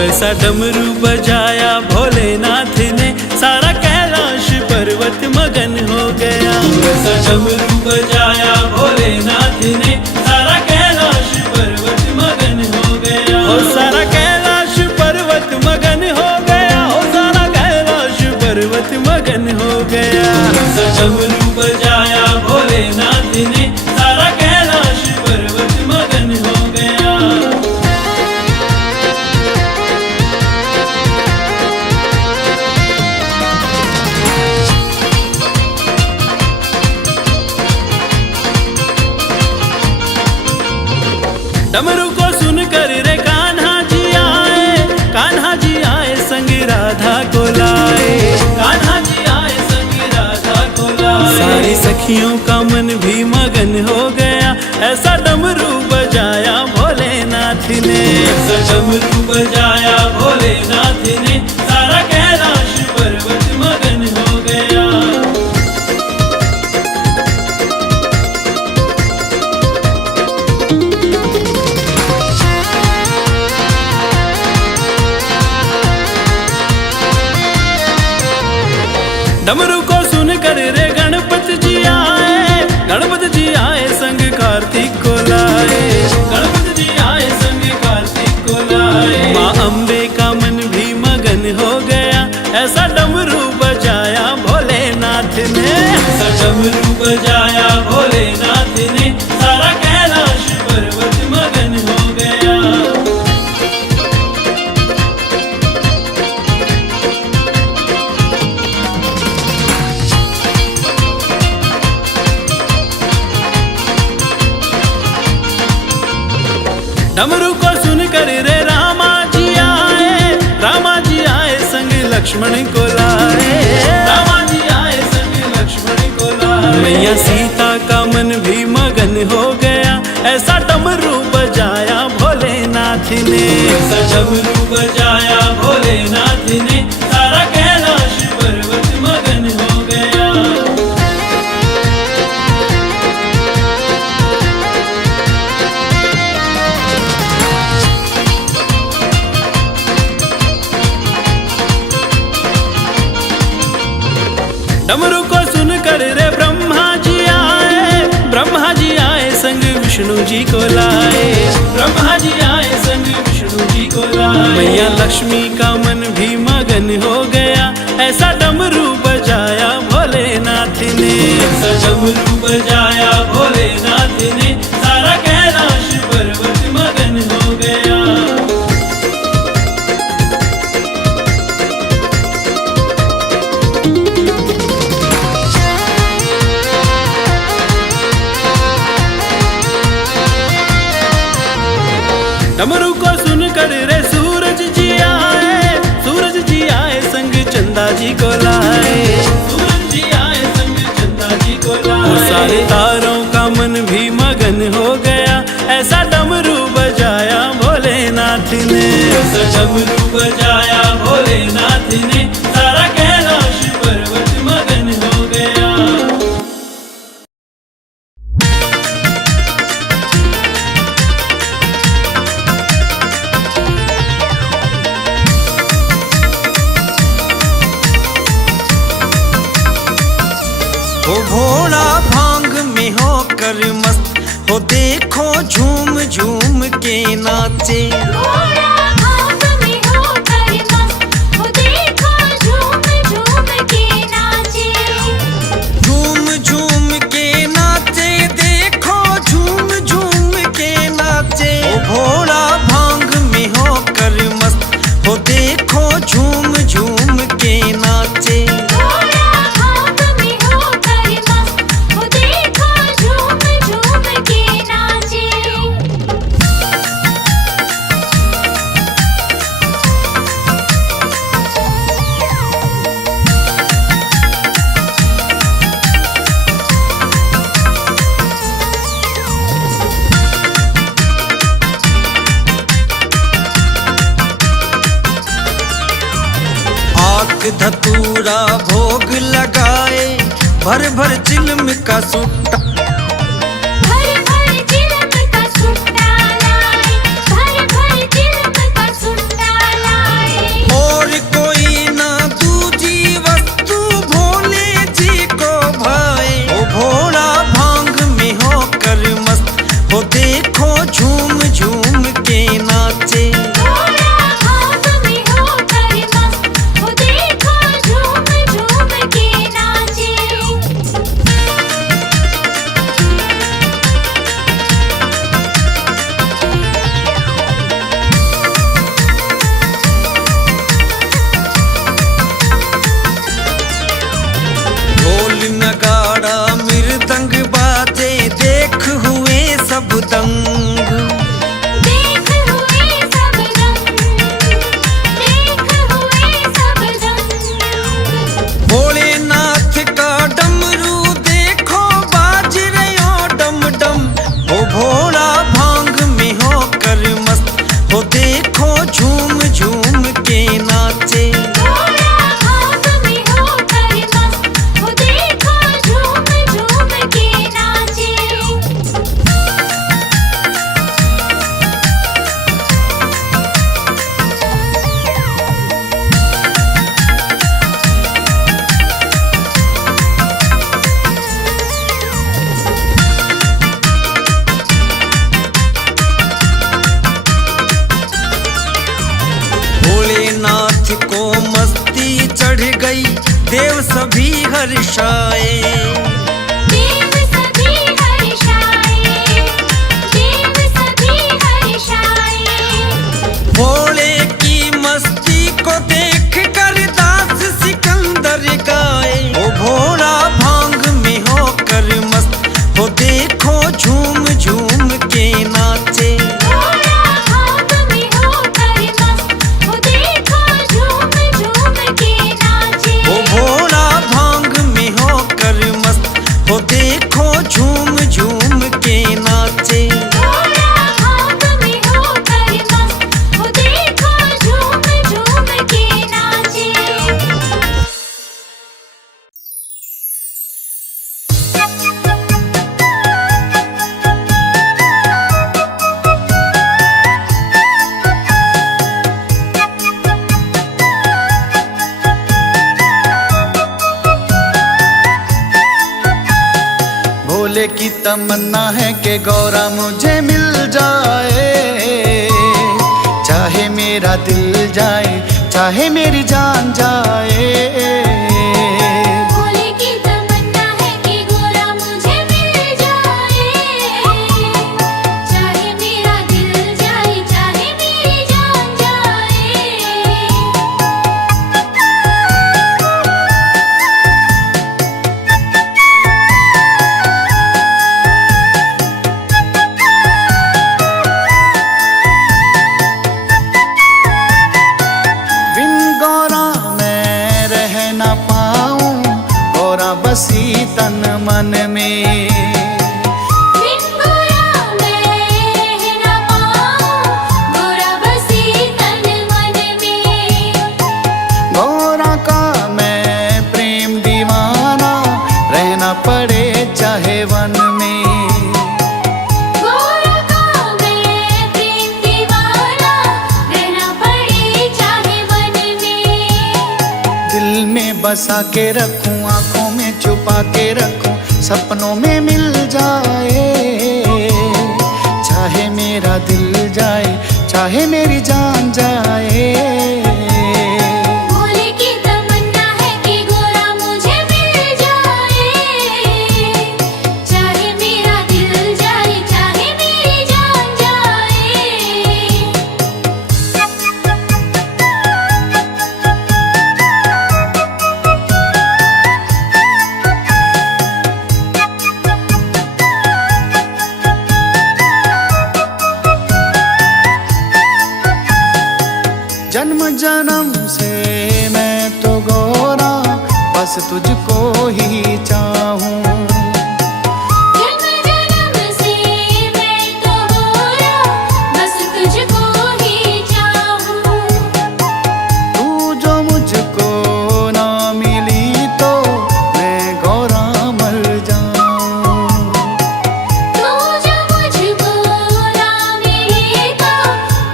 ऐसा डमरू बजाया भोलेनाथ ने, सारा कैलाश पर्वत मगन हो गया। ऐसा डमरू बजाया भोलेनाथ ने, सारा कैलाश पर्वत मगन हो गया। ओ सारा कैलाश पर्वत मगन हो गया, ओ सारा कैलाश पर्वत मगन हो गया। ऐसा डमरू बजाया भोलेनाथ ने, सारा कैलाश पर्वत मगन हो गया। डमरू को सुनकर रे कान्हा जी आए, कान्हा जी आए संग राधा को लाए, कान्हा जी आए संग राधा को लाए। सारी सखियों का मन भी मगन हो गया, ऐसा डमरू बजाया भोलेनाथ ने। ऐसा डमरू बजाया भोलेनाथ ने, सारा कैलाश पर्वत मगन हो गया। डमरू को सुनकर रे गणपति जी आए, गणपति जी आए संग कार्तिक को लाए, गणपति जी आए संग कार्तिक को लाए। माँ अम्बे का मन भी मगन हो गया, ऐसा डमरू बजाया भोलेनाथ ने। ऐसा डमरू बजाया भोलेनाथ ने, सारा कैलाश पर्वत मगन हो गया। डमरू को सुनकर रे रामा जी आए, रामा जी आए संग लक्ष्मण को लाए, रामा जी आए संग लक्ष्मण को लाए। मैया सीता का मन भी मगन हो गया, ऐसा डमरू बजाया भोलेनाथ ने। ऐसा डमरू बजाया भोलेनाथ ने, सारा कैलाश पर्वत मगन हो गया। डमरू को सुनकर रे ब्रह्मा जी आए, ब्रह्मा जी आए संग विष्णु जी को लाए, ब्रह्मा जी आए संग विष्णु जी को लाए। मैया लक्ष्मी का मन भी मगन हो गया, ऐसा डमरू बजाया भोलेनाथ ने। ऐसा डमरू बजाया भोलेनाथ ने, सारा कैलाश पर्वत मगन हो गया। डमरू को सुनकर रे सूरज जी आए, सूरज जी आए संग चंदा जी को लाए, सूरज जी आए संग चंदा जी को लाए। सारे तारों का मन भी मगन हो गया, ऐसा डमरू बजाया भोलेनाथ ने। ऐसा डमरू बजाया भोलेनाथ ने, सारा कैलाश पर्वत मगन हो गया। वो भोला भांग में होकर मस्त हो, देखो झूम झूम के नाचे। भोला भांग में होकर मस्त हो, देखो झूम झूम के नाचे। झूम झूम के नाचे, देखो झूम झूम के नाचे। वो भोला भांग में होकर मस्त हो, देखो झूम झूम के नाचे। धतूरा भोग लगाए, भर भर चिलम का सुट्टा, भर भर चिलम का सुट्टा लाए, भर भर चिलम का सुट्टा लाए। देव सभी हर्षाए, देव सभी हर्षाए, देव सभी हर्षाए। भोले की मस्ती को देख कर दास सिकंदर गाए। ओ भोला भांग में होकर मस्त, हो देखो झूम झूम के नाचे। भोला भांग में होकर मस्त, वो देखो झूम झूम के नाचे। ओ भोला भांग में होकर मस्त, हो देखो झूम झूम के नाचे। भोला भांग में होकर मस्त, वो देखो झूम झूम के नाचे। भोले की तमन्ना है कि गौरा मुझे मिल जाए, चाहे मेरा दिल जाए, चाहे मेरी जान जाए। भोले की तमन्ना है कि गोरा मुझे मिल जाए, चाहे मेरा दिल जाए, चाहे मेरी जान जाए। बिन गौरा मैं रह न पाऊं, गौरा बसी तन मन में। बिन गोरा मैं रह न पाऊं, गोरा बसी तन मन में। गौरा का मैं प्रेम दीवाना, रहना पड़े चाहे वन में। गोरा का मैं प्रेम दीवाना, रहना पड़े चाहे वन में। दिल में बसा के रखूं, आंखों में छुपा के रखूं, सपनों में मिल जाए। चाहे मेरा दिल जाए, चाहे मेरी जान जाए। भोले की तमन्ना है कि गोरा मुझे मिल जाए, चाहे मेरा दिल जाए, चाहे मेरी जान जाए। जन्म जन्म से मैं तो गौरा, बस तुझको ही चाहूं। जन्म जन्म से मैं तो गोरा, बस तुझको ही चाहूं। तू जो मुझको ना मिली तो मैं गौरा मर जाऊं। तू जो मुझको ना मिली तो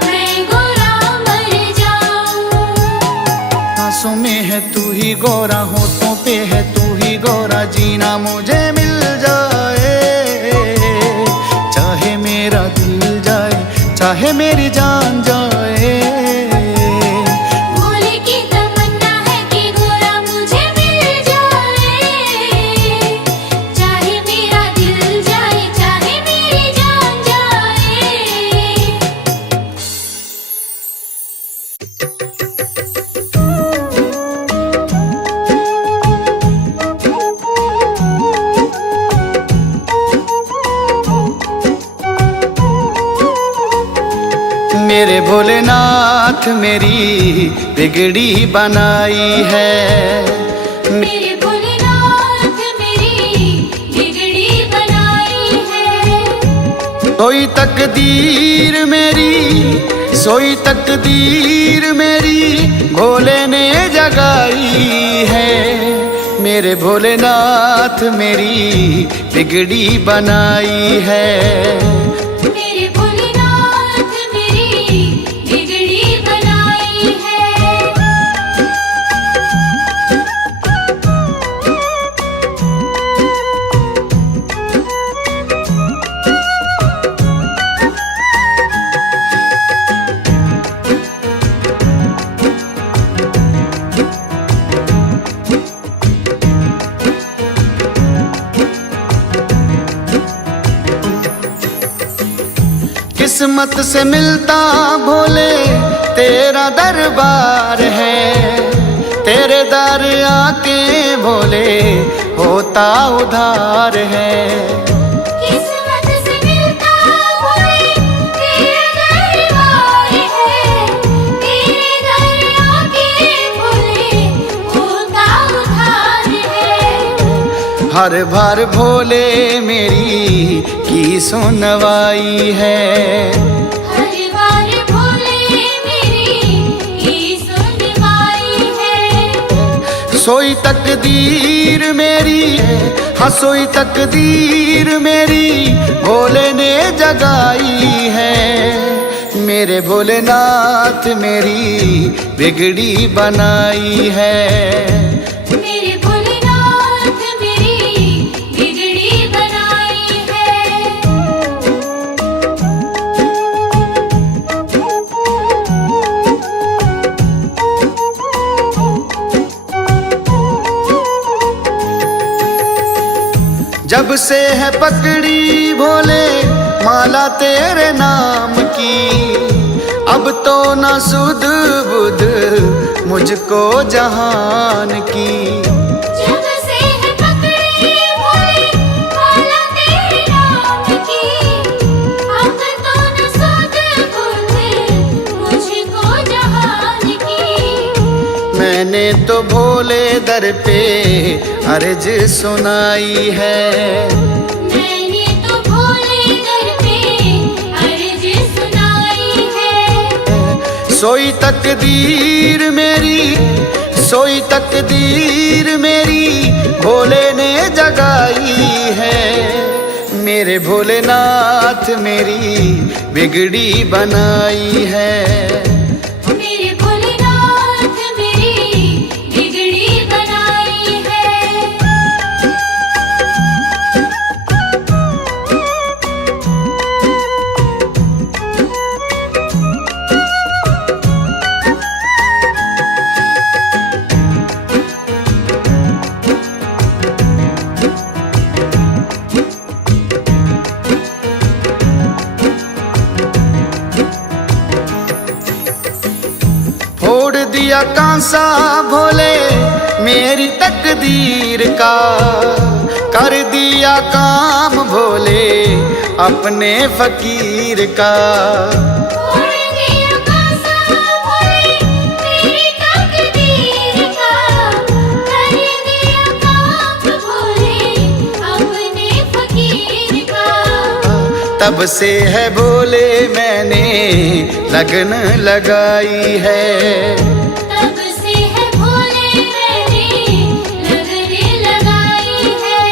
मैं गोरा मर जाऊं। आंसू में है तू ही गौरा, होठों पे है तू ही गौरा, जीना मुझे मिल जाए। चाहे मेरा दिल जाए, चाहे मेरी जान जाए। भोले की तमन्ना है कि गोरा मुझे मिल जाए, चाहे मेरा दिल जाए, चाहे मेरी जान जाए। मेरे भोलेनाथ मेरी बिगड़ी बनाई है। मेरे भोलेनाथ मेरी बिगड़ी बनाई है। सोई तकदीर मेरी, सोई तकदीर मेरी भोले ने जगाई है। मेरे भोलेनाथ मेरी बिगड़ी बनाई है। मेरे भोलेनाथ मेरी बिगड़ी बनाई है। किस्मत से मिलता भोले तेरा दरबार है, तेरे दर आके भोले होता उधार है। किस्मत से मिलता भोले तेरा दरबार है, तेरे दर आके भोले होता उधार है। हर बार भोले मेरी की सुनवाई है, हर बार भोले मेरी की सुनवाई है। सोई तकदीर मेरी, हाँ सोई तकदीर मेरी भोले ने जगाई है। मेरे भोलेनाथ मेरी बिगड़ी बनाई है। मेरे भोलेनाथ मेरी बिगड़ी बनाई है। जब से है पकड़ी भोले माला तेरे नाम की, अब तो न सुध बुध मुझको जहान की। जब से है पकड़ी भोले माला तेरे नाम की, अब तो न सुध बुध मुझको जहान की। मैंने तो भोले दर पे अर्ज सुनाई है, मैंने तो भोले दर पे अर्ज सुनाई है। सोई तकदीर मेरी, सोई तकदीर मेरी भोले ने जगाई है। मेरे भोलेनाथ मेरी बिगड़ी बनाई है। मेरे भोलेनाथ मेरी बिगड़ी बनाई है। फोड़ दिया कांसा भोले मेरी तकदीर का, कर दिया काम भोले अपने फकीर का। छोड़ दिया कांसा भोले मेरी तकदीर का, कर दिया काम भोले अपने फकीर का। तब से है भोले मैंने लगन लगाई है, तब से है भोले मैंने लगन लगाई है।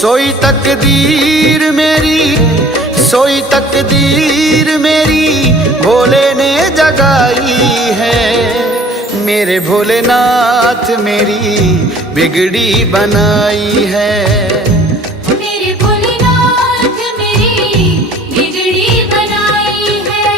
सोई तकदीर मेरी, सोई तकदीर मेरी भोले ने जगाई है। मेरे भोलेनाथ मेरी बिगड़ी बनाई है। मेरे भोलेनाथ मेरी बिगड़ी बनाई है।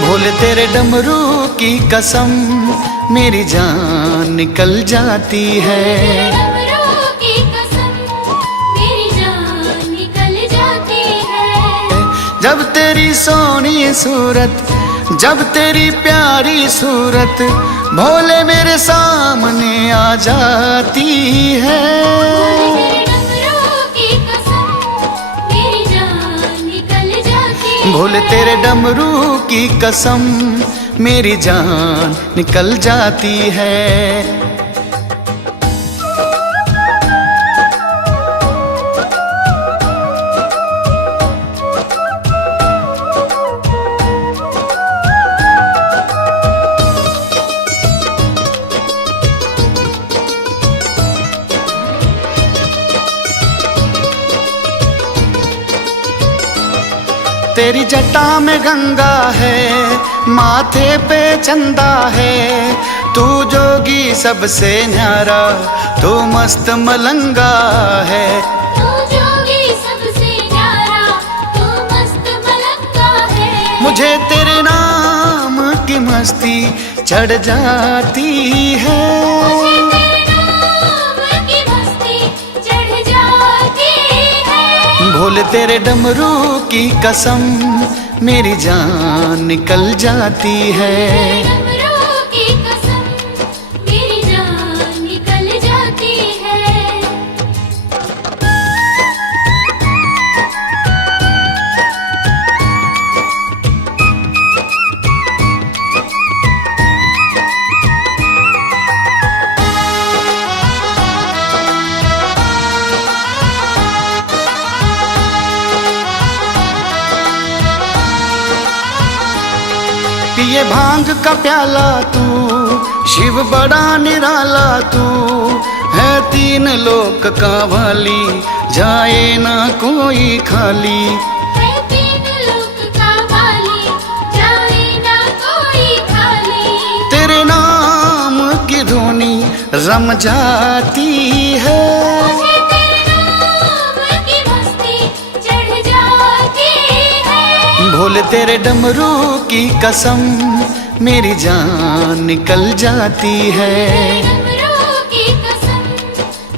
भोले तेरे डमरू की कसम मेरी जान निकल जाती है। डमरू की कसम मेरी जान निकल जाती है। जब तेरी सोनी सूरत, जब तेरी प्यारी सूरत भोले मेरे सामने आ जाती है। डमरू की कसम मेरी जान निकल जाती है। भोले तेरे डमरू की कसम मेरी जान निकल जाती है। तेरी जटा में गंगा है, माथे पे चंदा है, तू जोगी सबसे न्यारा, तू मस्त मलंगा है। तू जोगी सबसे न्यारा, तू मस्त मलंगा है। मुझे तेरे नाम की मस्ती चढ़ जाती है। मुझे तेरे नाम की मस्ती चढ़ जाती है। भोले तेरे डमरू की कसम मेरी जान निकल जाती है। डमरू की कसम मेरी जान निकल जाती है। पिए भांग का प्याला तू, शिव बड़ा निराला तू है। तीन लोक का वाली, जाए ना कोई खाली। है तीन लोक का वाली, जाए ना कोई खाली। तेरे नाम की धुनी रम जाती है। मुझे तेरे नाम की मस्ती चढ़ जाती है। भोले तेरे डमरू की कसम मेरी जान निकल जाती है। डमरू की कसम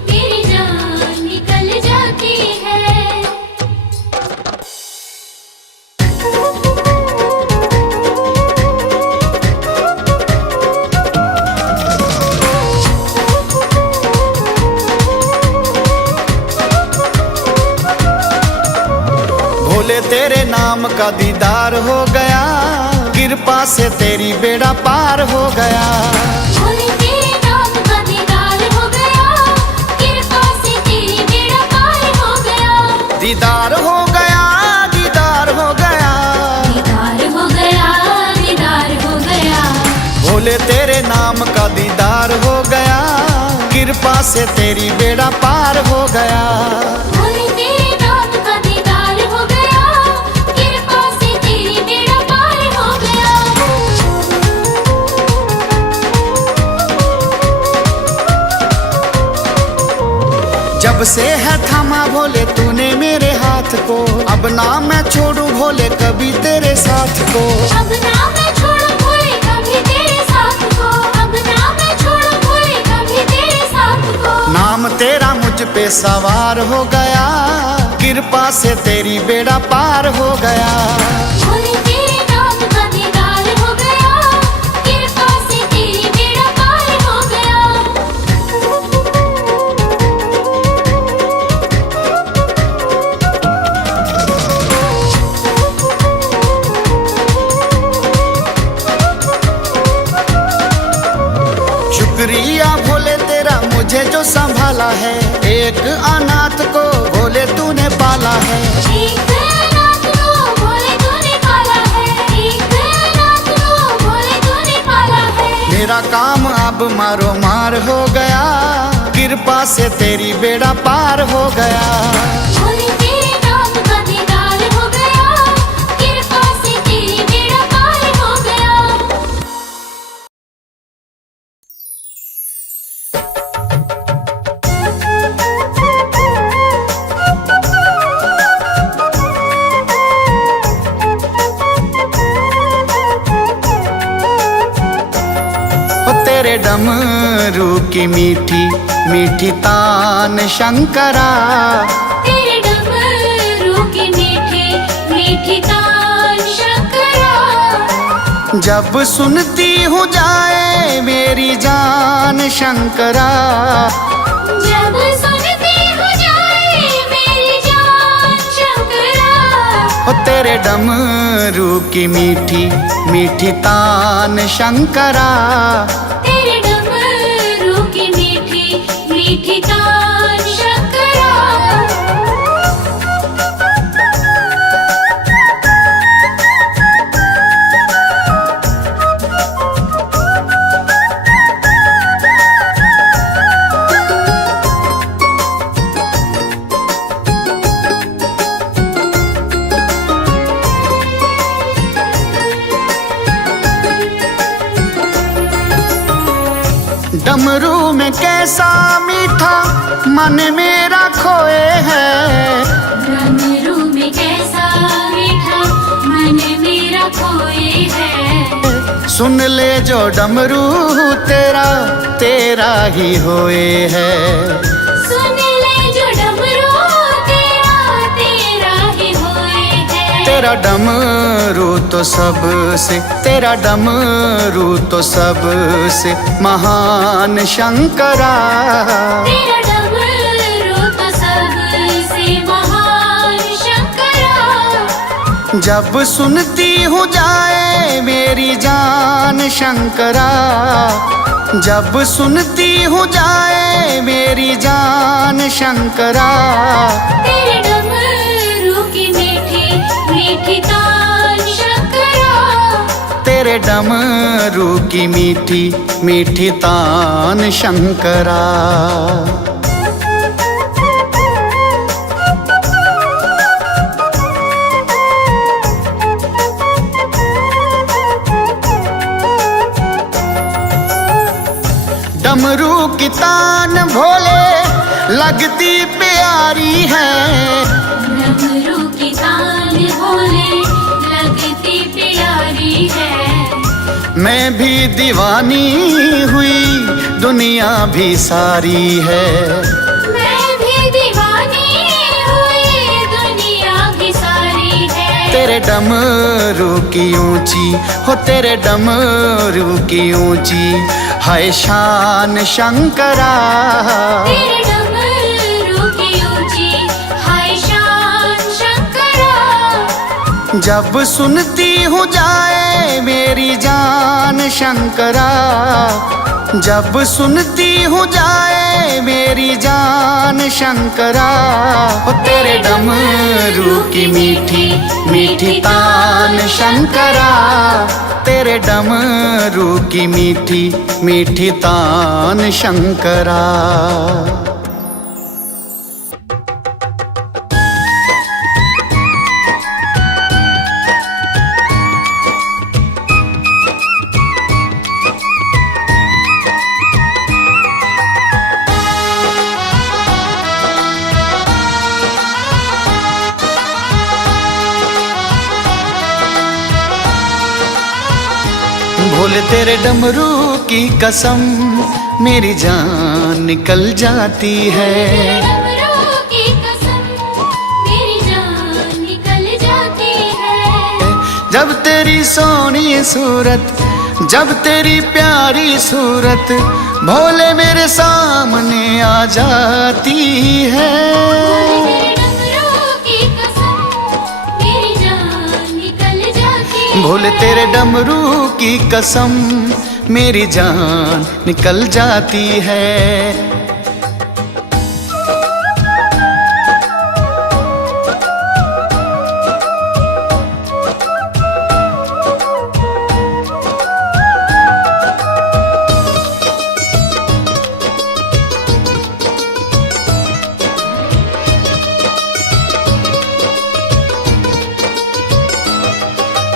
मेरी जान निकल जाती है। भोले तेरे नाम का दीदार हो गया, कृपा से तेरी बेड़ा पार हो गया। भोले तेरे नाम का दीदार हो गया, कृपा से तेरी बेड़ा पार हो गया। दीदार हो गया, दीदार हो गया। दीदार हो गया, दीदार हो गया। भोले तेरे नाम का दीदार हो गया, कृपा से तेरी बेड़ा पार हो गया। भोले तेरे नाम का दीदार हो गया, कृपा से तेरी बेड़ा पार हो गया। जब से है थामा भोले तूने मेरे हाथ को, अब ना मैं छोड़ू भोले कभी तेरे साथ को। अब ना मैं छोड़ू भोले कभी तेरे साथ को। अब ना मैं छोड़ू भोले कभी तेरे साथ को। नाम तेरा मुझ पे सवार हो गया, कृपा से तेरी बेड़ा पार हो गया। भोले तेरे नाम का दीदार हो गया, कृपा से तेरी बेड़ा पार हो गया। शुक्रिया भोले तेरा मुझे जो संभाला है, एक अनाथ को भोले तूने पाला है। एक अनाथ को भोले तूने पाला है। एक अनाथ को भोले तूने पाला है। मेरा काम अब मारो मार हो गया, कृपा से तेरी बेड़ा पार हो गया। भोले तेरे नाम का दीदार हो गया, कृपा से तेरी बेड़ा पार हो गया। ओ तेरे डमरू की मीठी मीठी तान शंकरा, तेरे डमरू की मीठी मीठी तान शंकरा। जब सुनती हूँ जाए मेरी जान शंकरा। जब सुनती हो जाए मेरी जान शंकरा। ओ तेरे डमरू की मीठी मीठी तान शंकरा। तेरे डमरू की मीठी मीठी तान शंकरा। डमरू में कैसा मीठा मन मेरा खोए है। डमरू में कैसा मीठा मन मेरा खोए है। सुन ले जो डमरू तेरा तेरा ही होए है। सुन ले जो डमरू तेरा तेरा ही होए है। तेरा डमरू तो सबसे, तेरा डमरू तो सबसे महान शंकरा। तेरा डमरू तो सबसे महान शंकरा। जब सुनती हूँ जाए मेरी जान शंकरा, जब सुनती हूँ जाए मेरी जान शंकरा। तेरे डमरू की मीठी मीठी तान शंकरा। तेरे डमरू की मीठी मीठी तान शंकरा। डमरू की तान भोले लगती प्यारी है। डमरू की तान भोले लगती प्यारी है। मैं भी दीवानी हुई दुनिया भी सारी है। मैं भी दीवानी हुई दुनिया भी सारी है। तेरे डमरू की ऊंची हो, तेरे डमरू की ऊंची है शान शंकरा। तेरे डमरू की ऊंची है शान शंकरा। जब सुनती हूँ जाए मेरी जान शंकरा, जब सुनती हूँ जाए मेरी जान शंकरा। ओ तेरे डमरू की मीठी मीठी तान शंकरा। तेरे डमरू की मीठी मीठी तान शंकरा। भोले तेरे डमरू की कसम मेरी जान निकल जाती है। डमरू की कसम मेरी जान निकल जाती है। जब तेरी सोनी सूरत, जब तेरी प्यारी सूरत भोले मेरे सामने आ जाती है। भोले तेरे डमरू की कसम मेरी जान निकल जाती है।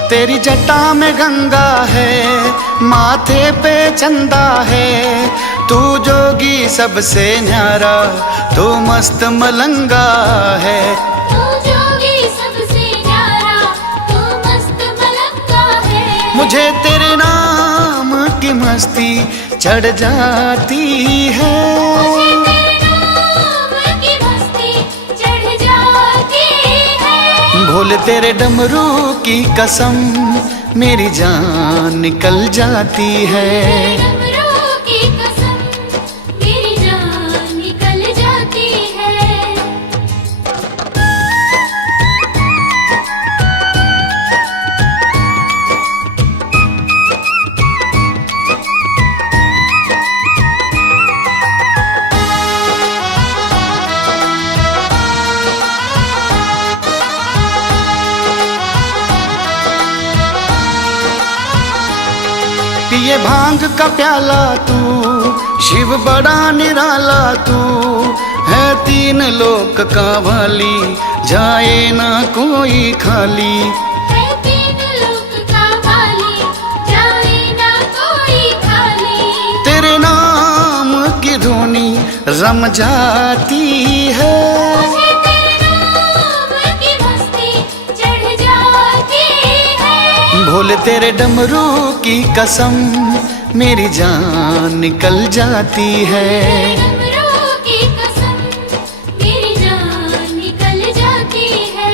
तेरी जटा में गंगा है, माथे पे चंदा है। तू जोगी सबसे न्यारा, तू मस्त मलंगा है। तू जोगी सबसे न्यारा, तू मस्त मलंगा है। मुझे तेरे नाम की मस्ती चढ़ जाती है। मुझे तेरे नाम की मस्ती चढ़ जाती है। भोले तेरे डमरू की कसम मेरी जान निकल जाती है। डमरू की कसम मेरी जान निकल जाती है। पिए भांग का प्याला तू, शिव बड़ा निराला तू है। तीन लोक का वाली, जाए ना कोई खाली। है तीन लोक का वाली, जाए ना कोई खाली। तेरे नाम रम जाती है। मुझे तेरे नाम की मस्ती चढ़ जाती है। भोले तेरे डमरू की कसम मेरी जान निकल जाती है। डमरू की कसम मेरी जान निकल जाती है।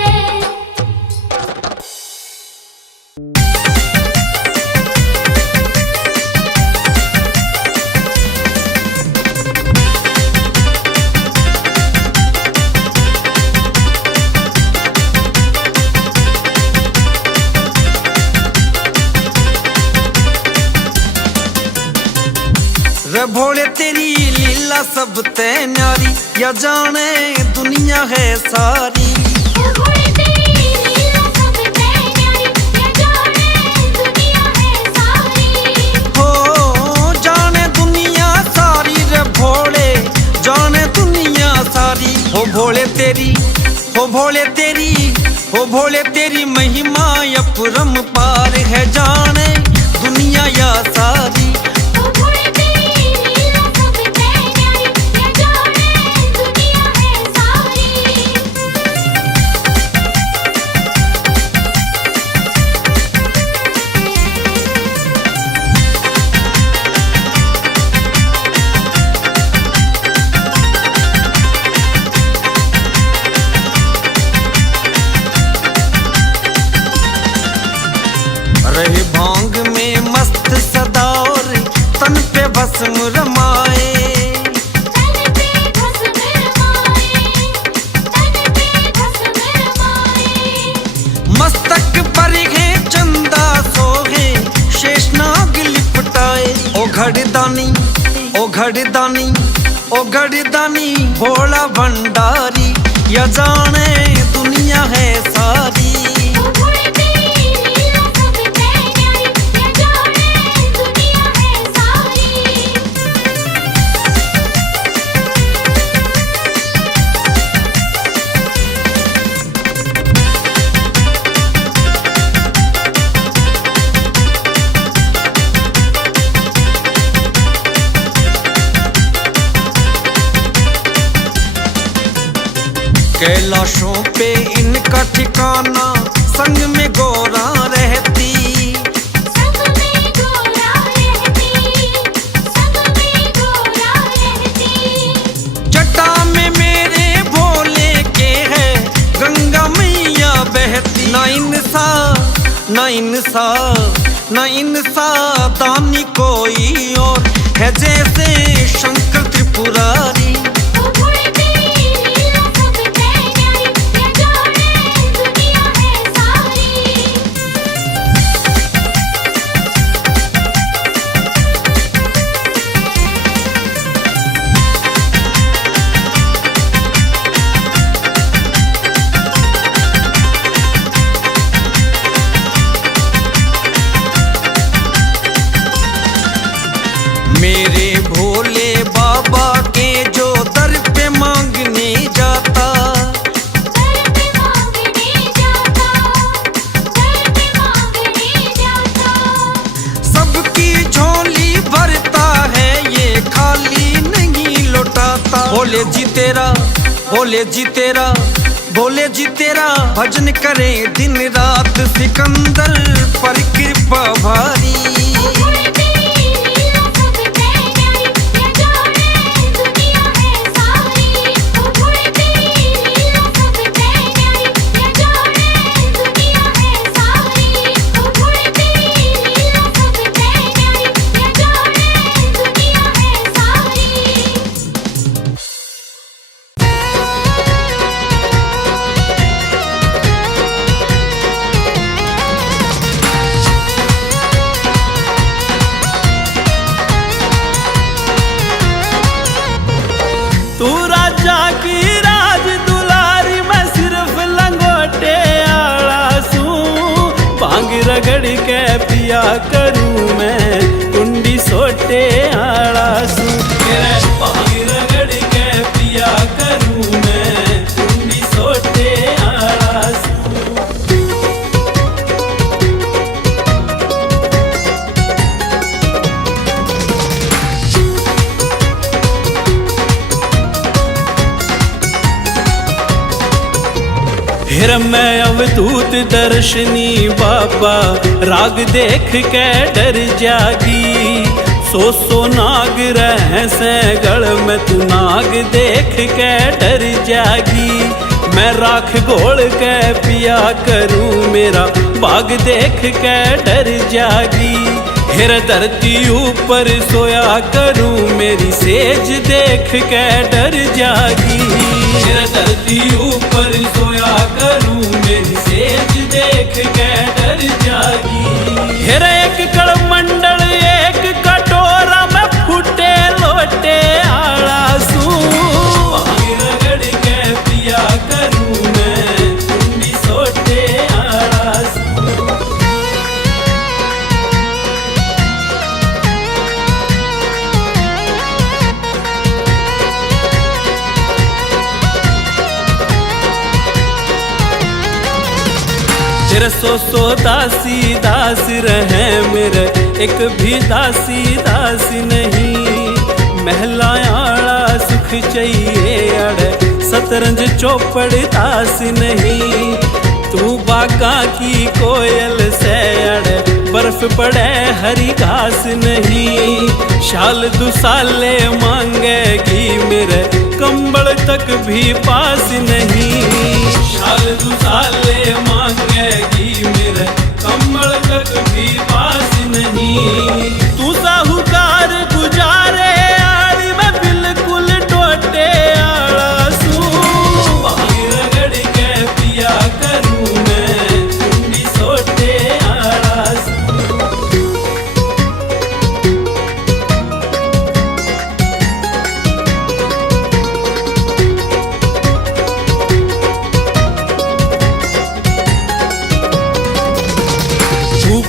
रे भोले तेरी लीला सब ते न्यारी, या जाने दुनिया है सारी। ओ भोले तेरी लीला सब ते न्यारी, ये जाने दुनिया है सारी। हो जाने दुनिया सारी रे भोले, जाने दुनिया सारी। हो भोले तेरी, हो भोले तेरी, हो भोले तेरी महिमा अपरम पार है, जाने दुनिया या सारी। ओ भोले तेरी लीला सब ते न्यारी, ये जाने दुनिया है सारी। रहे भांग में मस्त सदा और तन पे भस्म रमाए। तन पे भस्म रमाए, तन पे भस्म रमाए। मस्तक पर है चंदा सोहे, शेषनाग लिपटाए। ओ घड़दानी, ओ घड़दानी, ओ घड़दानी भोला भंडारी, या जाने दुनिया है सारी। ओ भोले तेरी लीला सब ते न्यारी, ये जाने दुनिया है सारी। कैलाशों पे इनका ठिकाना, संग में गौरा रहती। संग में गौरा रहती, संग में गौरा रहती। जटा में मेरे भोले के है गंगा मैया बहती। ना इनसा, ना इनसा, ना इनसा दानी कोई और है, जैसे शंकर त्रिपुरारी। ओ भोले तेरी लीला सब ते न्यारी, ये जाने दुनिया है सारी। मेरे भोले बाबा के जो दर पे मांगने जाता। दर पे मांगने जाता, दर पे मांगने जाता। सबकी झोली भरता है, ये खाली नहीं लौटाता। भोले जी तेरा, भोले जी तेरा, भोले जी तेरा भजन करे दिन रात, सिकंदर पर कृपा भारी। ओ भोले तेरी लीला सब ते न्यारी, ये जाने दुनिया है सारी। ओ भोले तेरी लीला सब ते न्यारी, ये जाने दुनिया है सारी। ओ भोले तेरी लीला सब ते न्यारी, ये जाने दुनिया है सारी। तू राजा की राज दुलारी, मैं सिर्फ लंगोटे आला सू। भांग रगड़ के पिया करूं मैं कुंडी सोटे आला सू। भांग रगड़ के पिया करूं मैं कुंडी सोटे आला सू। फिर मैं अवधूत दर्शनी बाबा राग देख के डर जागी। सो नाग रह से गढ़ में तू नाग देख के डर जागी। मैं राख घोल के पिया करूं मेरा बाग देख के डर जागी। फिर धरती ऊपर सोया करूं मेरी सेज देख के डर जागी। फिर धरती ऊपर सोया करूं मेरी सेज देख के डर जागी। फिर एक कड़मंडल एक कटोरा में फूटे लोटे आला सू रगड़ के पिया करूं मैं कुंडी सोटे आला सू। तेरे सो दासी दास रहे मेरे एक भी दासी दासी नहीं। महला आड़ा सुख चाहिए अड़े सतरंज चौपड़ दास नहीं। तू बागा की कोयल से अड़े बर्फ पड़े हरी घास नहीं। शाल दुसाले मांगेगी मेरे कंबल तक भी पास नहीं। शाल दुसाले मांगेगी मेरे कंबल तक भी पास नहीं। तू साहूकार गुजारे आड़ी में बिल्कुल टोटे आड़ा सू रगड़ के पिया करूं मैं कुंडी सोटे आड़ा सू।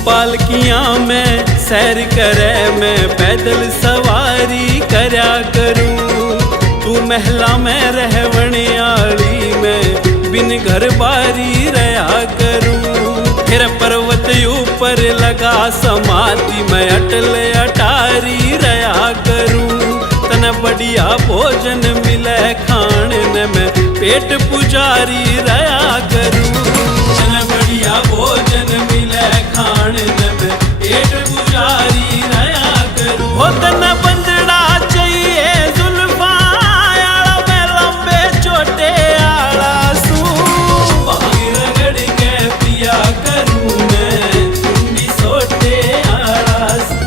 पालकियां में सैर करे मैं पैदल सवारी करया करूं। तू महला में रहवणियाली में बिन घर बारी रहा करूं। फिर पर्वत ऊपर लगा समाधि मैं अटल अटारी रहा करूं। तन बढ़िया भोजन मिले खाने में पेट पुजारी रहा करूं। तन बढ़िया भोजन मिले खाने में पेट पुजारी रहा करूं। हो तन बंदड़ा चाहिए जुल्फा आला में लंबे छोटे आला सू रगड़ के पिया करूं मैं कुंडी सोटे आला सू।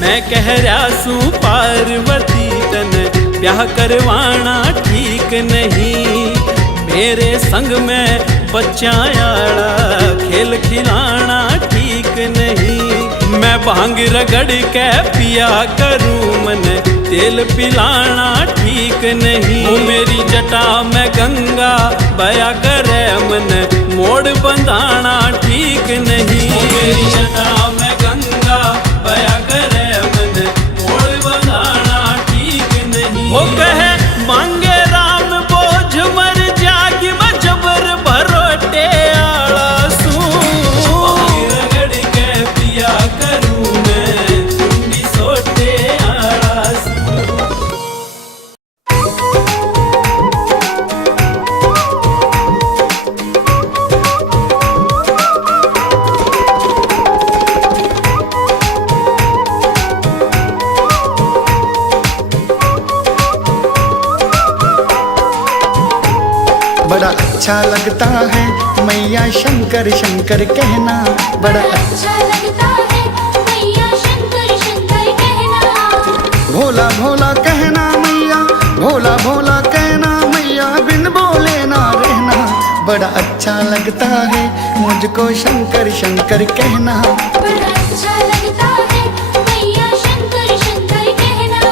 मैं कह रहा सू पार्वती तन ब्याह करवाना ठीक नहीं। मेरे संग में बच्चा आड़ा खेल खिलाना ठीक नहीं। मैं भांग रगड़ के पिया करूं मन तेल पिलाना ठीक नहीं। वो मेरी जटा में गंगा बया करे मन मोड़ बंधाना ठीक नहीं। वो मेरी जटा में गंगा बया करे मन मोड़ बंधाना ठीक नहीं। वो कहे मांगे राम बोझ मर जागी मैं जबर भरोटे आला सू रगड़ के पिया करूं मैं कुंडी सोटे आला सू। बड़ा अच्छा लगता है मैया शंकर शंकर कहना। बड़ा अच्छा लगता है मैया शंकर शंकर कहना। भोला भोला कहना मैया भोला भोला कहना मैया बिन बोले ना रहना। बड़ा अच्छा लगता है मुझको शंकर शंकर कहना। बड़ा अच्छा लगता है मैया शंकर शंकर कहना।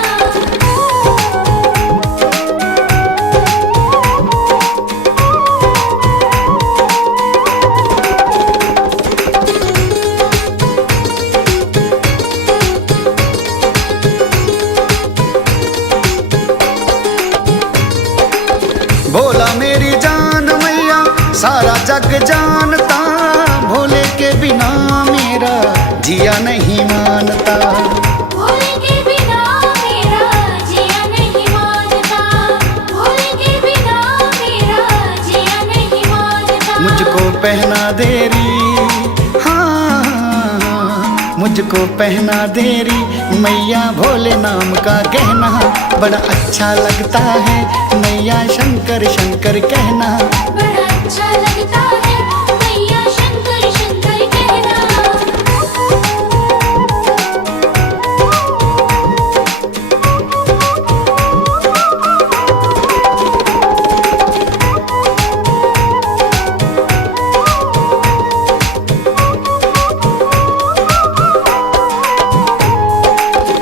भोला मेरी जान मैया सारा जग जान जानता, भोले के बिना मेरा जिया नहीं मानता। भोले के बिना मेरा जिया नहीं मानता, भोले के बिना मेरा जिया नहीं मानता। मुझको पहना देरी, हाँ मुझको पहना देरी मैया भोले नाम का गहना, बड़ा अच्छा लगता है मैया शंकर शंकर कहना। बड़ा अच्छा लगता है मैया शंकर शंकर कहना।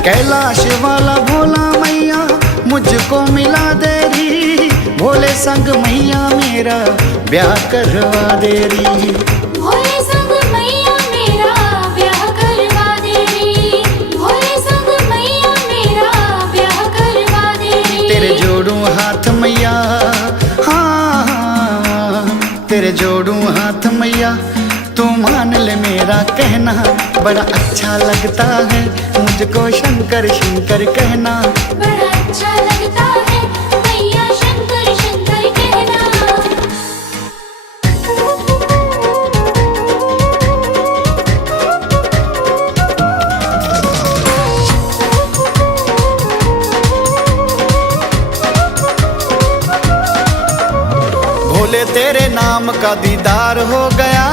कैलाश वाला भोला मैया मुझको मिला देरी, भोले संग मैया मेरा ब्याह करवा देरी। भोले संग मैया मेरा ब्याह करवा देरी, भोले संग मैया मेरा ब्याह करवा देरी। तेरे जोड़ूं हाथ मैया, हाँ तेरे जोड़ूं हाथ मैया, तू मान ले मेरा कहना, बड़ा अच्छा लगता है मुझको शंकर शंकर कहना। बड़ा अच्छा लगता है मैया शंकर शंकर कहना। भोले तेरे नाम का दीदार हो गया,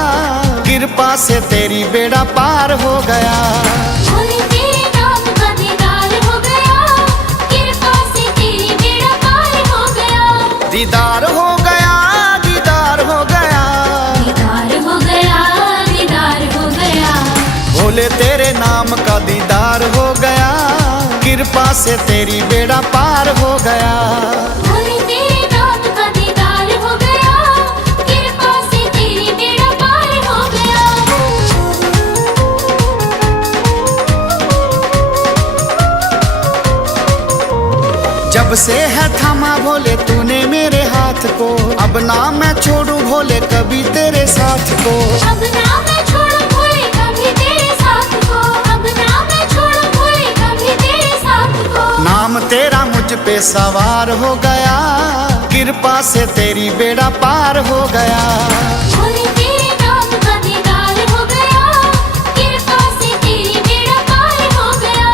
कृपा से तेरी बेड़ा पार हो गया। भोले तेरे नाम का दीदार हो गया, कृपा से तेरी बेड़ा पार हो गया। दीदार हो गया, दीदार हो गया, दीदार हो गया, दीदार हो गया। भोले तेरे नाम का दीदार हो गया, कृपा से तेरी बेड़ा पार हो गया। भोले तेरे नाम का दीदार हो गया, कृपा से तेरी बेड़ा पार हो गया। जब से है थामा भोले तूने मेरे हाथ को, अब ना मैं छोड़ू भोले कभी तेरे साथ को। अब ना मैं छोड़ू भोले कभी तेरे साथ को, अब ना मैं छोड़ू भोले कभी तेरे साथ को। नाम तेरा मुझ पे सवार हो गया, कृपा से तेरी बेड़ा पार हो गया। भोले तेरे नाम का दीदार हो गया, कृपा से तेरी बेड़ा पार हो गया।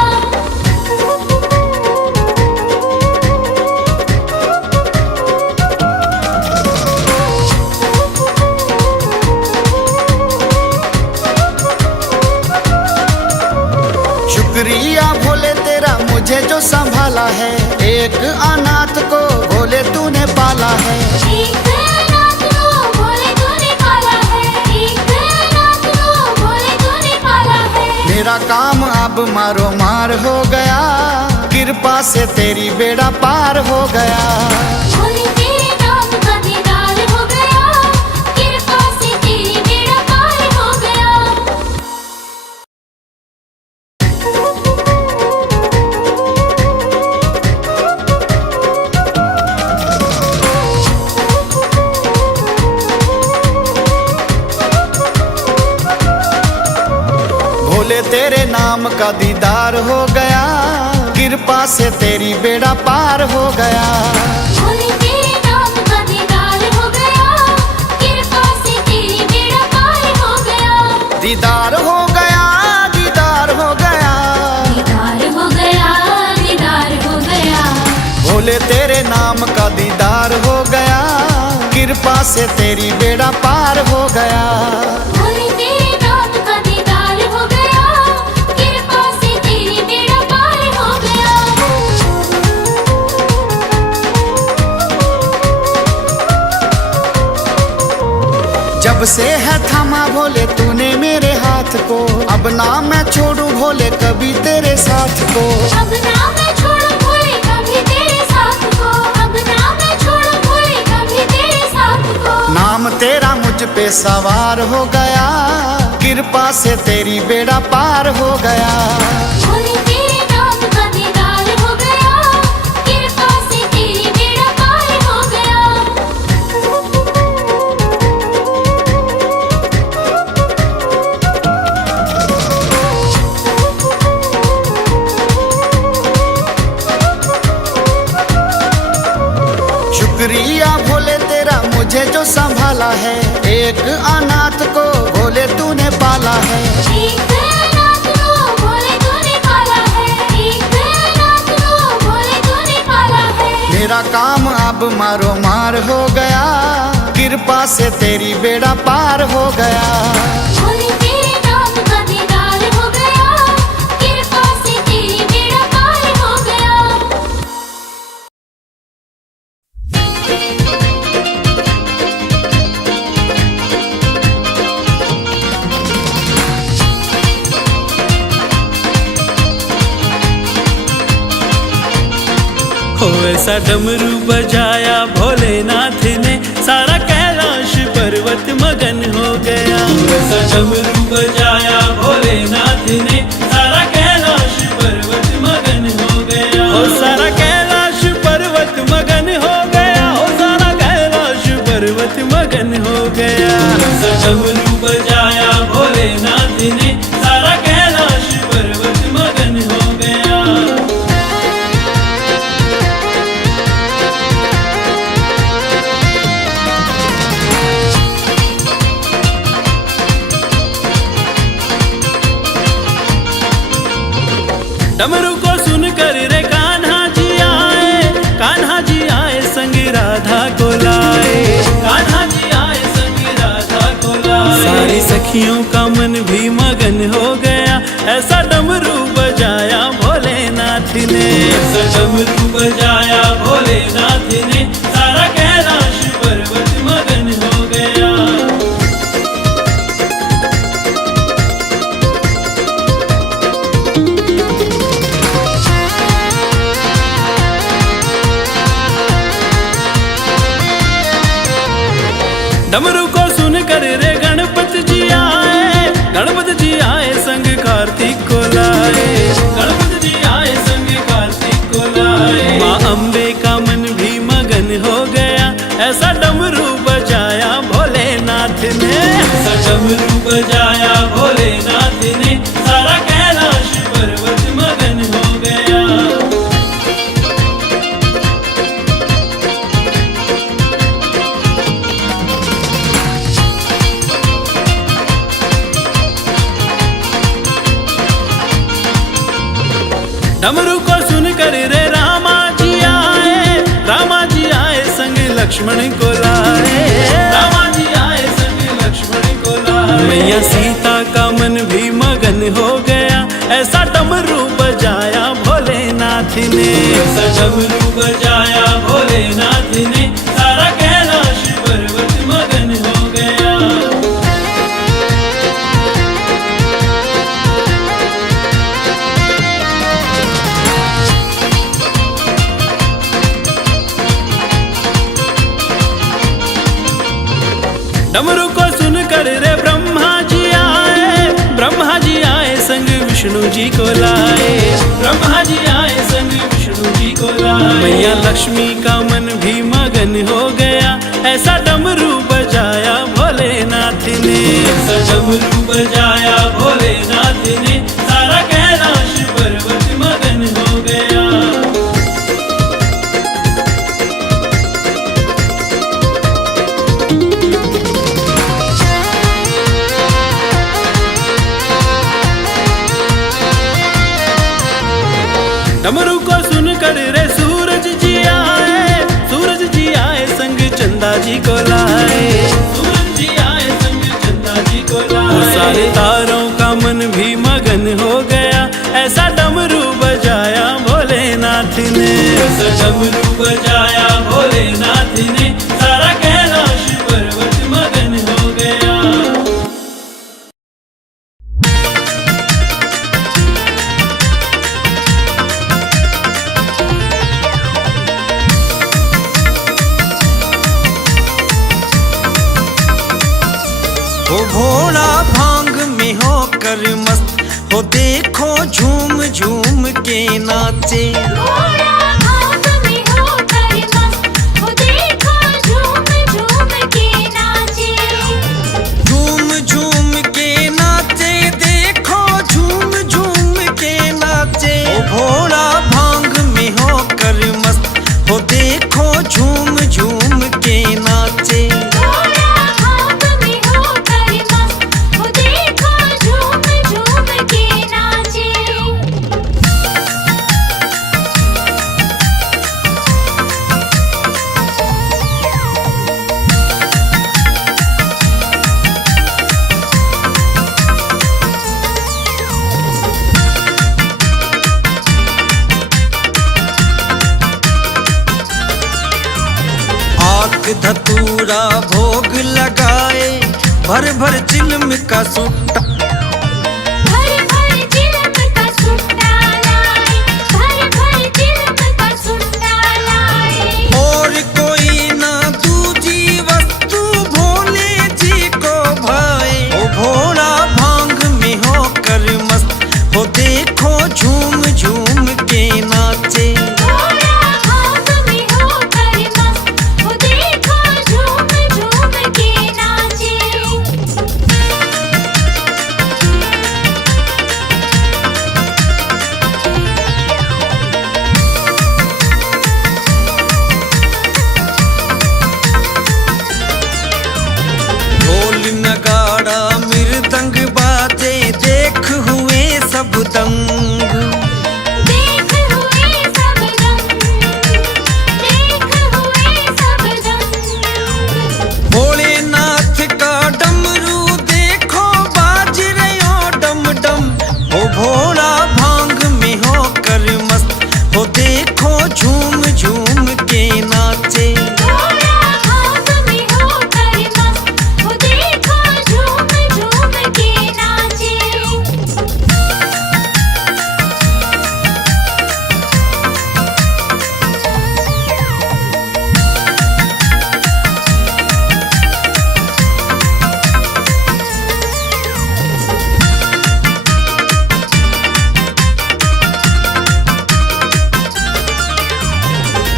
शुक्रिया भोले तेरा मुझे जो संभाला है, एक अनाथ को भोले तूने पाला है। एक अनाथ को भोले तूने पाला है, एक अनाथ को भोले तूने पाला है। मेरा काम अब मारो मार हो गया, कृपा से तेरी बेड़ा पार हो गया। भोले तेरे नाम का दीदार हो गया, कृपा से तेरी बेड़ा पार हो गया। भोले तेरे नाम का दीदार हो गया, कृपा से तेरी बेड़ा पार हो गया। भोले तेरे नाम का दीदार हो गया, कृपा से तेरी बेड़ा पार हो गया। दीदार हो गया, दीदार हो गया, दीदार हो गया, दीदार हो गया। भोले तेरे नाम का दीदार हो गया, कृपा से तेरी बेड़ा पार हो गया। भोले तेरे नाम का दीदार हो गया, कृपा से तेरी बेड़ा पार हो गया। जब से है थामा भोले तूने मेरे हाथ को, अब ना मैं छोड़ू भोले कभी तेरे साथ को। अब ना मैं छोड़ू भोले कभी तेरे साथ को, अब ना मैं छोड़ू भोले कभी तेरे साथ को। नाम तेरा मुझ पे सवार हो गया, कृपा से तेरी बेड़ा पार हो गया। भोले तेरे नाम का दीदार हो गया, कृपा से तेरी बेड़ा पार हो गया। एक अनाथ को भोले तूने पाला है। एक नाथ को भोले तूने पाला है, एक नाथ को भोले तूने पाला है। मेरा काम अब मारो मार हो गया, कृपा से तेरी बेड़ा पार हो गया। भोले तेरे नाम का दीदार हो गया, कृपा से तेरी बेड़ा पार हो गया। हो ऐसा डमरू बजाया भोलेनाथ ने, सारा कैलाश पर्वत मगन हो गया। ऐसा डमरू बजाया भोलेनाथ ने, सारा कैलाश पर्वत मगन हो गया। हो सारा कैलाश पर्वत मगन हो गया, हो सारा कैलाश पर्वत मगन हो गया। ऐसा डमरू बजाया भोलेनाथ ने, सारा कैलाश पर्वत मगन हो गया। डमरू को सुनकर रे कान्हा जी आए, कान्हा जी आए संग राधा को लाए, कान्हा जी आए संग राधा को लाए। सारी सखियों का मन भी मगन हो गया, ऐसा डमरू बजाया भोलेनाथ ने। ऐसा डमरू बजाया भोलेनाथ ने, सारा कैलाश पर्वत मगन हो गया। डमरू को सुनकर रे गणपति जी आए, गणपति जी आए संग कार्तिक को लाए, गणपति जी आए संग कार्तिक को लाए। माँ अम्बे का मन भी मगन हो गया, ऐसा डमरू बजाया भोलेनाथ ने। ऐसा डमरू बजाया भोलेनाथ ने, सारा कैलाश पर्वत मगन हो गया। डमरू को सुनकर रे रामा जी आए, रामा जी आए संग लक्ष्मण को लाए, रामा जी आए संग लक्ष्मण को लाए। मैया सीता का मन भी मगन हो गया, ऐसा डमरू बजाया भोलेनाथ ने। ऐसा डमरू बजाया भोलेनाथ ने, सारा कैलाश पर्वत मगन हो गया। डमरू को सुनकर रे ब्रह्मा जी आए, ब्रह्मा जी आए संग विष्णु जी को लाए, ब्रह्मा जी आए संग विष्णु जी को लाए। मैया लक्ष्मी का मन भी मगन हो गया, ऐसा डमरू बजाया भोलेनाथ ने। ऐसा डमरू बजाया भोलेनाथ ने, सारा कैलाश पर्वत मगन हो गया। डमरू को सुनकर रे सूरज जी आए, सूरज जी आए संग चंदा जी को लाए, सूरज जी आए संग चंदा जी को लाए। सारे तारों का मन भी मगन हो गया, ऐसा डमरू बजाया भोलेनाथ ने। ऐसा डमरू बजाया भोलेनाथ ने, सारा कैलाश पर्वत मगन हो गया। हो भोला भांग में होकर मस्त, हो देखो झूम झूम के नाचे। भोला भांग में होकर मस्त, वो देखो झूम झूम के नाचे। झूम झूम के नाचे, देखो झूम झूम के नाचे। हो भोला भांग में होकर मस्त, हो देखो झूम झूम के नाचे। भोला भांग में का भोग लगाए, भर भर चिल्म का सुट्टा, भर भर चिल्म का सुट्टा लाए, भर भर चिल्म का सुट्टा लाए। और कोई ना दूजी वस्तु भोले जी को भाए। ओ भोला भांग में होकर मस्त, हो देखो झूम झूम के नाचे। भोला भांग में होकर मस्त, वो देखो झूम झूम के नाचे। ढोल नगाड़ा मृदंग बाजे, देख हुए सब दंग। देख हुए सब दंग, देख हुए सब दंग। भोलेनाथ का डमरू देखो बाज रहे हो डम डम। ओ भोला भांग में होकर मस्त, हो देखो झूम झूम के नाचे। भोला भांग में होकर मस्त, वो देखो झूम झूम के नाचे।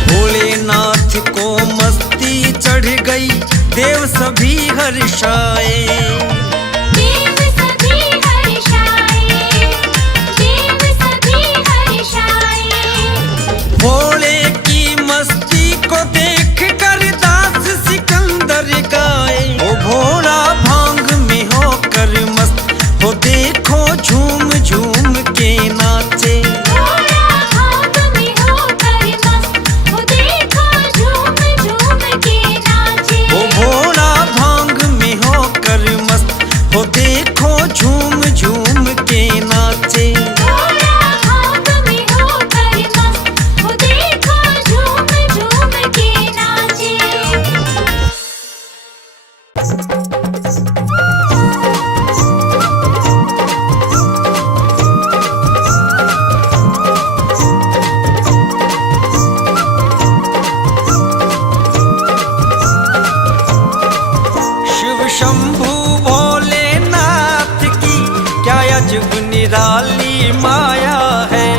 भोलेनाथ को मस्ती चढ़ गई, देव सभी हर्षाए। देव सभी हर्षाए, देव सभी हर्षाए। भोले की मस्ती को देख कर दास सिकंदर गाए। ओ भोला भांग में होकर मस्त, हो देखो झूम झूम के नाचे। भोला भांग में होकर मस्त, वो देखो झूम झूम के नाचे। ओ भोला भांग में होकर मस्त, हो देखो झूम झूम के नाचे। भोला भांग में होकर मस्त, वो देखो झूम झूम के नाचे। शिव शंभु भोलेनाथ की क्या अजब निराली माया है।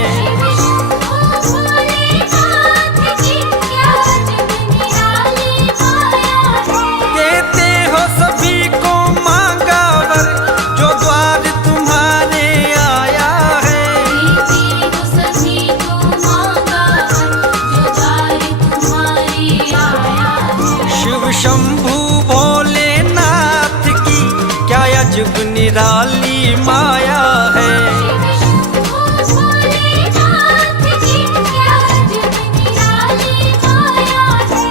भोलेनाथ की क्या अजब निराली माया है। देते हो सभी को मांगा वर, जो द्वार तुम्हारे आया है। देते हो सभी को मांगा वर, जो द्वार तुम्हारे आया है। शिव शंभु भोलेनाथ की क्या अजब निराली माया है। भोलेनाथ की क्या अजब निराली माया है।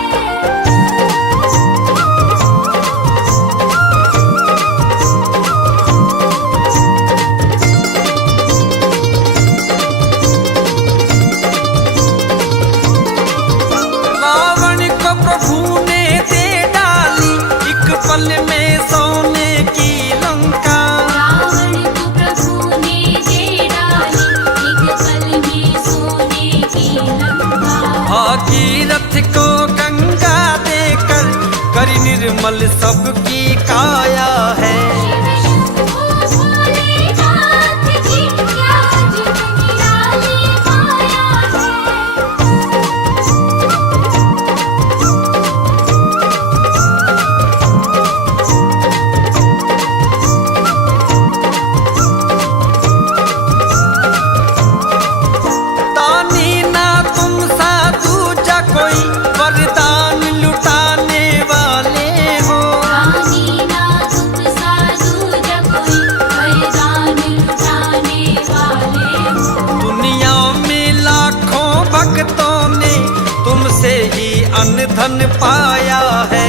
रावण को प्रभु ने दे डाली, एक पल में सोने की लंका। रावण को प्रभु ने दे डाली, एक पल में सोने की लंका। भागीरथ को गंगा देकर कर निर्मल सबकी काया है। भोलेनाथ की क्या अजब निराली माया है। तानी ना तुम साधु जा कोई, वरदान लुटाने वाले हो। रानी ना तुम साधु जब कोई, वरदान लुटाने वाले हो। दुनिया में लाखों भक्तों ने तुमसे ही अन्न धन पाया है।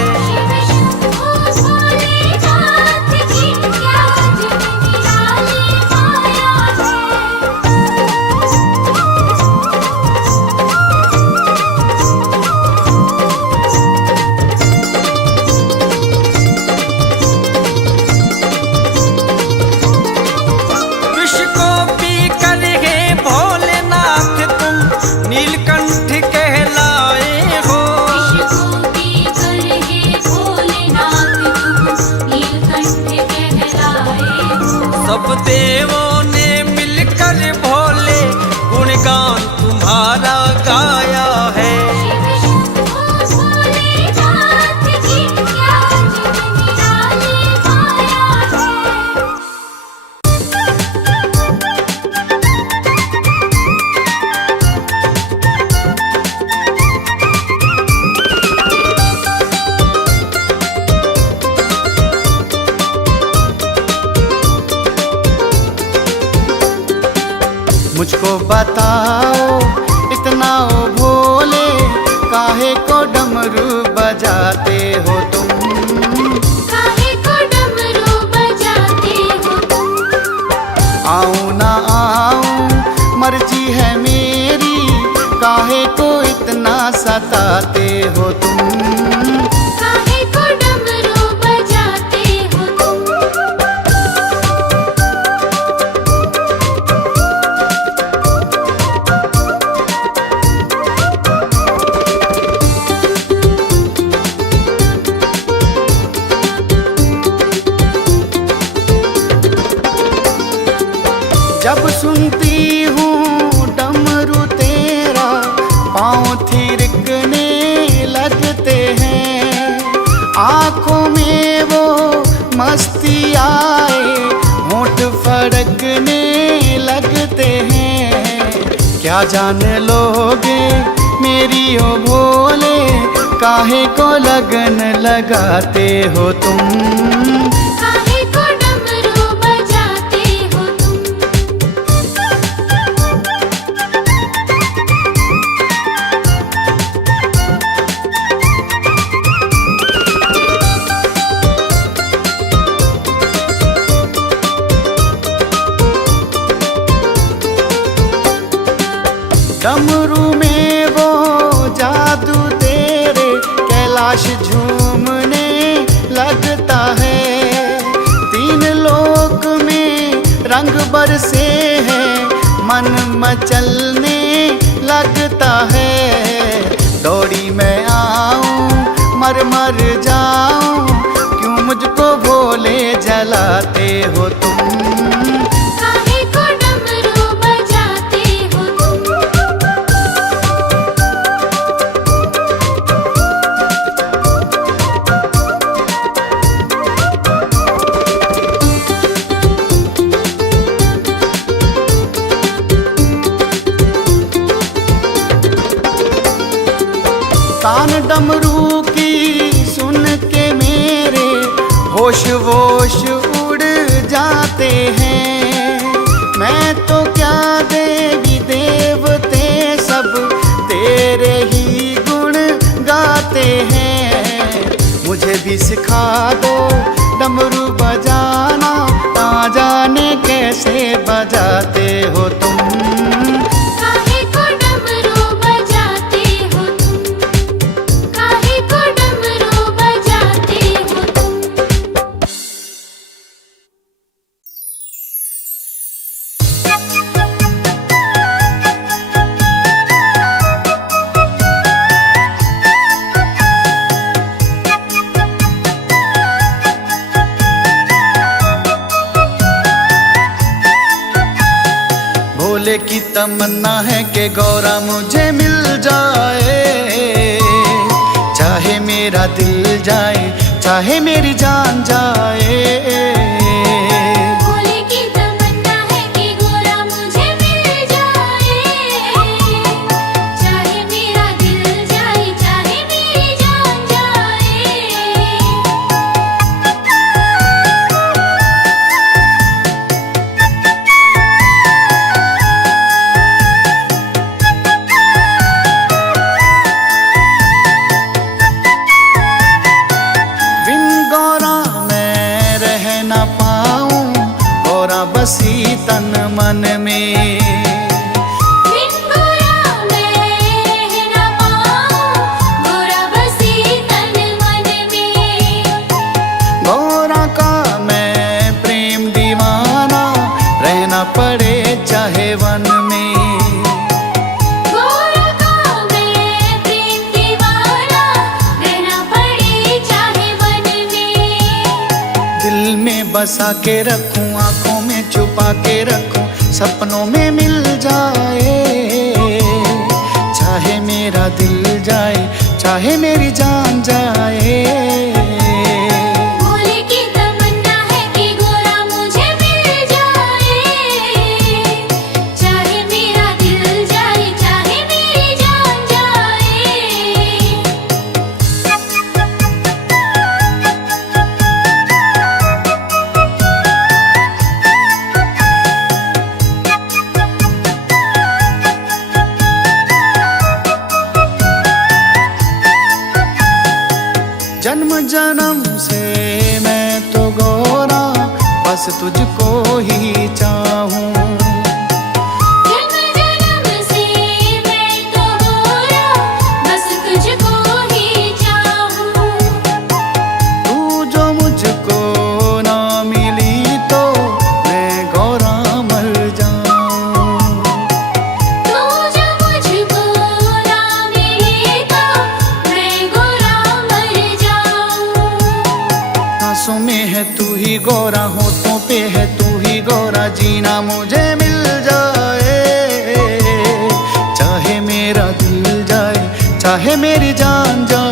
भोलेनाथ की क्या अजब निराली माया है। सब देवों ने मिलकर भोले गुणगान तुम्हारा गाया है। शिव शंभो भोलेनाथ की क्या निराली माया है। मुझको बताओ इतना ओ भोले, काहे को डमरू बजाते हो तुम? काहे को डमरू बजाते हो तुम? आऊं ना आऊं मर्जी है मेरी, काहे को इतना सताते हो तुम? काहे को डमरू बजाते हो तुम? जब सुनती हूँ डमरू तेरा, पाँव थिरकने लगते हैं। आँखों में वो मस्ती आए, होंठ फड़कने लगते हैं। क्या जान लोगे मेरी ओ भोले, काहे को लगन लगाते हो तुम? काहे को डमरू बजाते हो तुम? डमरू में वो जादू तेरे, कैलाश झूमने लगता है। तीन लोक में रंग बरसे हैं, मन मचलने लगता है। दौड़ी मैं आऊं मर मर जाऊं, क्यों मुझको भोले जलाते हो तुम? काहे को डमरू बजाते हो तुम? तान डमरू की सुन के मेरे होश वोश उड़ जाते हैं। मैं तो क्या देवी देवते सब तेरे ही गुण गाते हैं। मुझे भी सिखा दो डमरू बजाना, ना जाने कैसे बजाते हो तुम? काहे को डमरू बजाते हो तुम? काहे को डमरू बजाते हो तुम? भोले की तमन्ना है कि गौरा मुझे मिल जाए। चाहे मेरा दिल जाए, चाहे मेरी जान जाए। भोले की तमन्ना है कि गोरा मुझे मिल जाए। चाहे मेरा दिल जाए, चाहे मेरी जान जाए। बिन गौरा मैं रह न पाऊं, गौरा बसी तन मन में। बिन गोरा मैं रह न पाऊं, गोरा बसी तन मन में। गौरा का मैं प्रेम दीवाना, रहना पड़े चाहे वन में। गोरा का मैं प्रेम दीवाना, रहना पड़े चाहे वन में। दिल में बसा के रखूं, आंखों में छुपा के रखूं सपनों में मिल जाए। चाहे मेरा दिल जाए चाहे मेरी जान जाए। भोले की तमन्ना है कि गोरा मुझे मिल जाए। चाहे मेरा दिल जाए चाहे मेरी जान जाए। जन्म जन्म से मैं तो गोरा बस तुझको ही चाहूं। जन्म जन्म से मैं तो गोरा बस तुझको ही चाहूं। तू जो मुझको ना मिली तो मैं गोरा मर जाऊं। तू जो मुझको ना मिली तो मैं गोरा मर जाऊं। सांसों में है तू ही गोरा होठों पे है तू ही गोरा जीना मुझे मिल जाए। चाहे मेरा दिल जाए चाहे मेरी जान जाए।